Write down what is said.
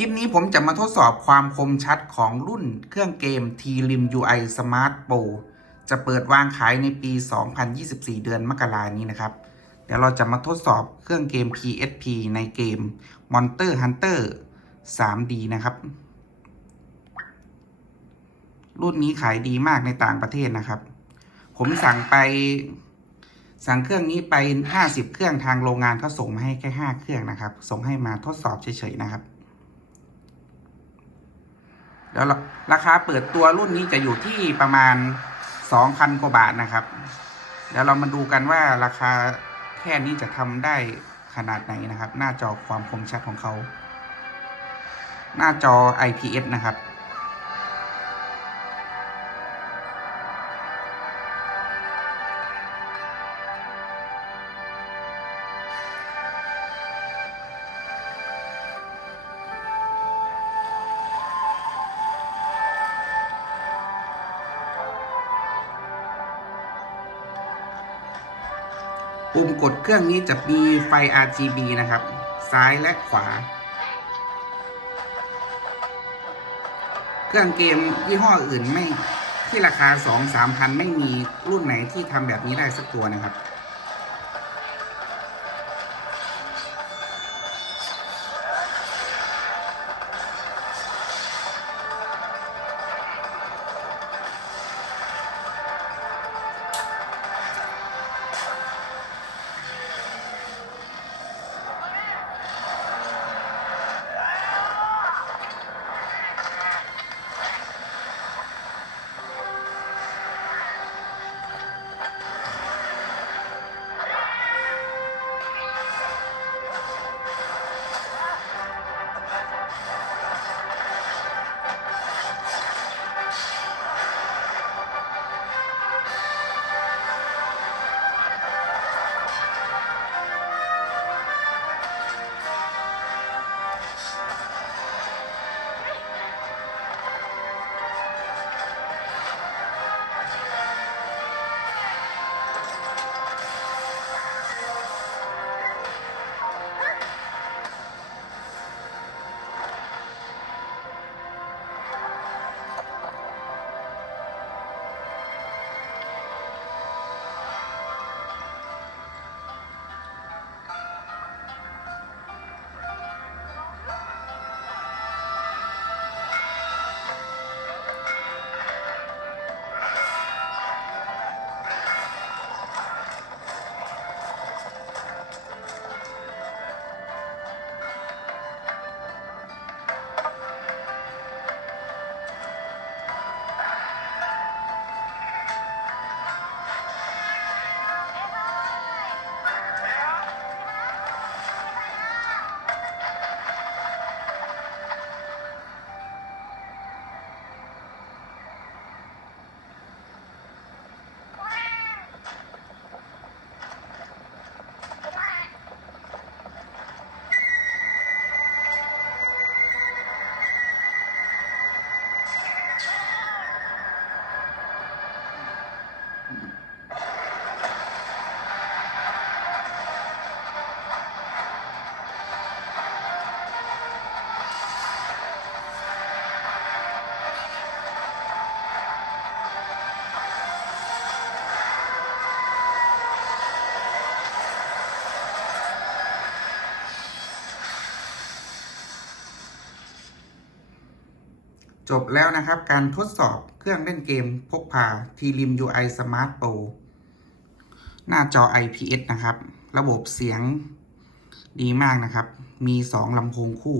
คลิปนี้ผมจะมาทดสอบความคมชัดของรุ่นเครื่องเกม T-Lim UI Smart Pro จะเปิดวางขายในปี 2024 เดือนมกรานี้นะครับ เดี๋ยวเราจะมาทดสอบเครื่องเกม PSP ในเกม Monster Hunter 3D นะครับ รุ่นนี้ขายดีมากในต่างประเทศนะครับ ผมสั่งไปสั่งเครื่องนี้ไป 50 เครื่องทางโรงงานเขาส่งมาให้แค่ 5 เครื่องนะครับ ส่งให้มาทดสอบเฉยๆนะครับ แล้วราคาเปิดตัวรุ่นนี้จะอยู่ที่ประมาณสองพันกว่าบาทนะครับ เดี๋ยวเรามาดูกันว่าราคาแค่นี้จะทำได้ขนาดไหนนะครับ หน้าจอความคมชัดของเขา หน้าจอ IPS นะครับ ปุ่มกดเครื่องนี้จะมีไฟ RGB นะครับ ซ้ายและขวา เครื่องเกมยี่ห้ออื่นไม่ที่ราคา 2-3 พันไม่มีรุ่นไหนที่ทำแบบนี้ได้สักตัวนะครับ จบแล้วนะครับการทดสอบเครื่องเล่นเกมพกพา t ีริม UI Smart Pro หน้าจอ IPS นะครับ ระบบเสียงดีมากนะครับ มี 2ลำโพงคู่